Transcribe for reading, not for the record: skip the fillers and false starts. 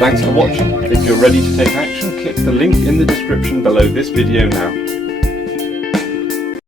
Thanks for watching. If you're ready to take action, click the link in the description below this video now.